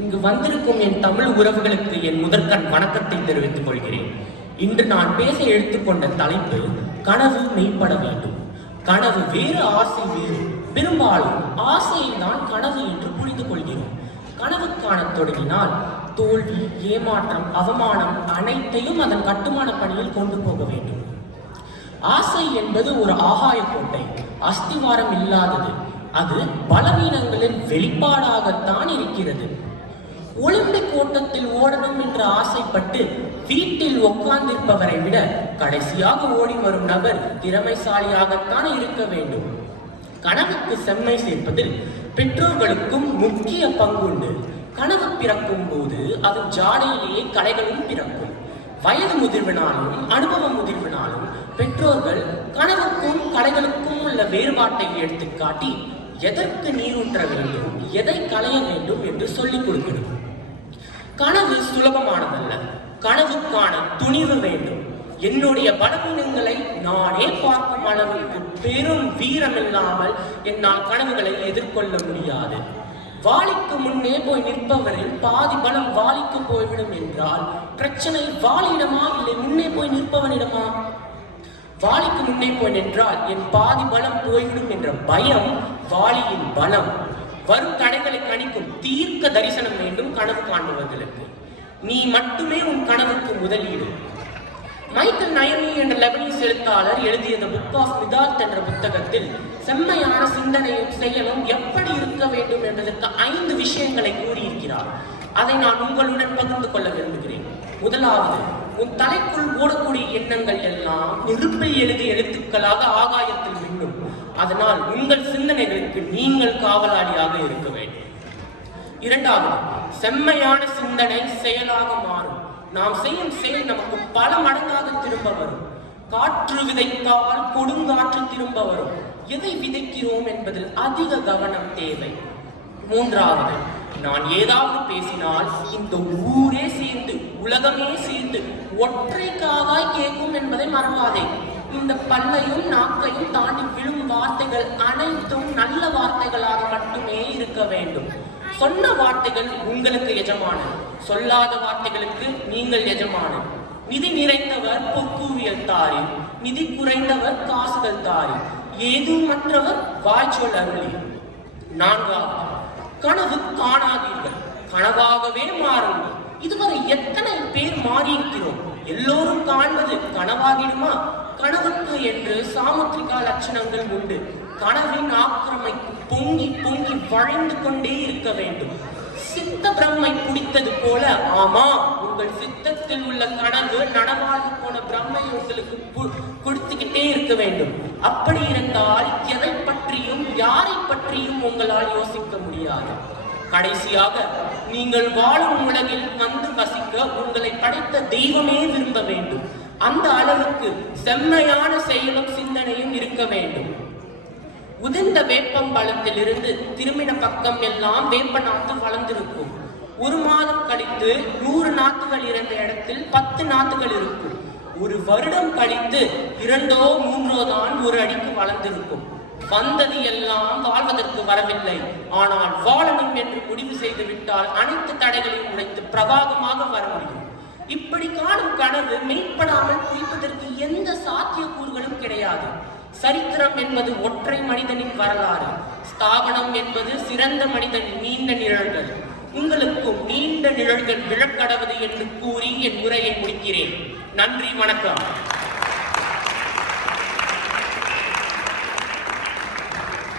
இங்கு வந்திருக்கும் என் தமிழ் உறவுகளுக்கு என் முதற்கண் வணக்கத்தை தெரிவித்துக் கொள்கிறேன். இன்று நான் பேச எடுத்துக்கொண்ட தலைப்பு கனவு மெய்ப்பட வேண்டும். கனவு வேறு, ஆசை வேறு. பெரும்பாலும் ஆசையை தான் கனவு என்று புரிந்து கொள்கிறோம். கனவு காண தொடங்கினால் தோல்வி, ஏமாற்றம், அவமானம் அனைத்தையும் அதன் கட்டுமான பணியில் கொண்டு போக வேண்டும். ஆசை என்பது ஒரு ஆகாய கோட்டை, அஸ்திவாரம் இல்லாதது. அது பலவீனங்களின் வெளிப்பாடாகத்தான் இருக்கிறது. ஒலிம்பிக் ஓட்டத்தில் ஓடணும் என்று ஆசைப்பட்டு வீட்டில் உட்கார்ந்திருப்பவரை விட கடைசியாக ஓடி வரும் நபர் திறமைசாலியாகத்தான் இருக்க வேண்டும். கனவுக்கு செம்மை சேர்ப்பதில் பெற்றோர்களுக்கும் முக்கிய பங்குண்டு. கனவு பிறக்கும் போது அது ஜாடையிலேயே கலைகளும் பிறக்கும். வயது முதிர்வினாலும் அனுபவ முதிர்வினாலும் பெற்றோர்கள் கனவுக்கும் கலைகளுக்கும் உள்ள வேறுபாட்டை எடுத்துக்காட்டி எதற்கு நீரூற்ற வேண்டும், எதை களைய வேண்டும் என்று சொல்லிக் கொடுக்கணும். கனவு சுலபமானதல்ல. கனவுக்கான துணிவு வேண்டும். என்னுடைய பலவீனங்களை நானே பார்க்கும் அளவுக்கு பெரும் வீரமில்லாமல் என்னால் கனவுகளை எதிர்கொள்ள முடியாது. வாளிக்கு முன்னே போய் நிற்பவரில் பாதி பலம் வாளிக்கு போய்விடும் என்றால் பிரச்சனை வாளியிடமா இல்லை முன்னே போய் நிற்பவனிடமா? வாளிக்கு முன்னே போய் நின்றால் என் பாதி பலம் போய்விடும் என்ற பயம் வாளியின் பலம். வரும் தடைகளை கணிக்கும் தீர்க்க தரிசனம் வேண்டும் கனவு காண்பவர்களுக்கு. நீ மட்டுமே உன் கனவுக்கு முதலீடு. மைக்கேல் நயமி என்ற லெபனீஸ் எழுத்தாளர் எழுதிய The Book of Mythos என்ற புத்தகத்தில் செம்மையான சிந்தனையும் செயலும் எப்படி இருக்க வேண்டும் என்பதற்கு 5 விஷயங்களை கூறியிருக்கிறார். அதை நான் உங்களுடன் பகிர்ந்து கொள்ள விரும்புகிறேன். முதலாவது, உன் தலைக்குள் ஓடக்கூடிய எண்ணங்கள் எல்லாம் நெருப்பில் எழுதிய எழுத்துக்களாக ஆகாயத்தில் மின்னும். அதனால் உங்கள் சிந்தனைகளுக்கு நீங்கள் காவலாளியாக இருக்க வேண்டும். இரண்டாவது, செம்மையான சிந்தனை செயலாக மாறும். நாம் செய்யும் செயல் நமக்கு பல மடங்காக திரும்ப வரும். காற்று விதைத்தால் கொடுங்காற்று திரும்ப வரும். எதை விதைக்கிறோம் என்பதில் அதிக கவனம் தேவை. மூன்றாவது, நான் ஏதாவது பேசினால் இந்த ஊரே சேர்ந்து, உலகமே சேர்ந்து ஒற்றை காதாய் கேட்கும் என்பதை மறவாதே. இந்த பல்லையும் நாக்கையும் தாண்டி விழும் வார்த்தைகள் அனைத்தும் நல்ல வார்த்தைகளாக மட்டுமே இருக்க வேண்டும். சொன்ன வார்த்தைகள் உங்களுக்கு எஜமானன், சொல்லாத வார்த்தைகளுக்கு நீங்கள் எஜமானன். நிதி நிறைந்தவர் பொற்கூவியல் தாரி, நிதி குறைந்தவர் காசுகள் தாரி, ஏதுமற்றவர் வாய்ச்சொல் அருளி. நான்காவது, கனவு காணாதீர்கள், கனவாகவே மாறுங்கள். இதுவரை எத்தனை பேர் மாறியிருக்கிறோம்? எல்லோரும் காண்பது கனவாகிடுமா? கனவுக்கு என்று சாமுத்திரிகா லட்சணங்கள் உண்டு. கனவின் ஆக்கிரமை பொங்கி பொங்கி வளைந்து கொண்டே இருக்க வேண்டும். சித்த பிரம்மை பிடித்தது போல, ஆமா, உங்கள் சித்தத்தில் உள்ள கனவு நனவாகி போன பிரம்மை உங்களுக்கு கொடுத்துக்கிட்டே இருக்க வேண்டும். அப்படி இருந்தால் எதை பற்றியும் யாரை பற்றியும் உங்களால் யோசிக்க முடியாது. கடைசியாக, நீங்கள் வாழும் உலகில் வந்து வசிக்க உங்களை படைத்த தெய்வமே விரும்ப வேண்டும். அந்த அளவுக்கு செம்மையான செயலும் சிந்தனையும் இருக்க வேண்டும். உதிர்ந்த வேப்பம்பழத்தில் இருந்து திரும்பின பக்கம் எல்லாம் வேப்ப நாத்து வளர்ந்திருக்கும். 1 மாதம் கழித்து 100 நாத்துகள் இருந்த இடத்தில் 10 நாத்துகள் இருக்கும். 1 வருடம் கழித்து 2ஓ 3ஓ தான் 1 அடிக்கு வளர்ந்திருக்கும். வந்தது எல்லாம் வாழ்வதற்கு வரவில்லை, ஆனால் வாழணும் என்று முடிவு செய்து விட்டால் அனைத்து தடைகளையும் உடைத்து பிரபாகமாக வர முடியும். இப்படி காணும் கனவு மெய்ப்படாமல் குறிப்பதற்கு எந்த சாத்தியக்கூறுகளும் கிடையாது. சரித்திரம் என்பது ஒற்றை மனிதனின் வரலாறு. ஸ்தாபனம் என்பது சிறந்த மனிதனின் நீண்ட நிழல்கள். உங்களுக்கும் நீண்ட நிழல்கள் விழக்கடவது என்று கூறி என் உரையை முடிக்கிறேன். நன்றி, வணக்கம்.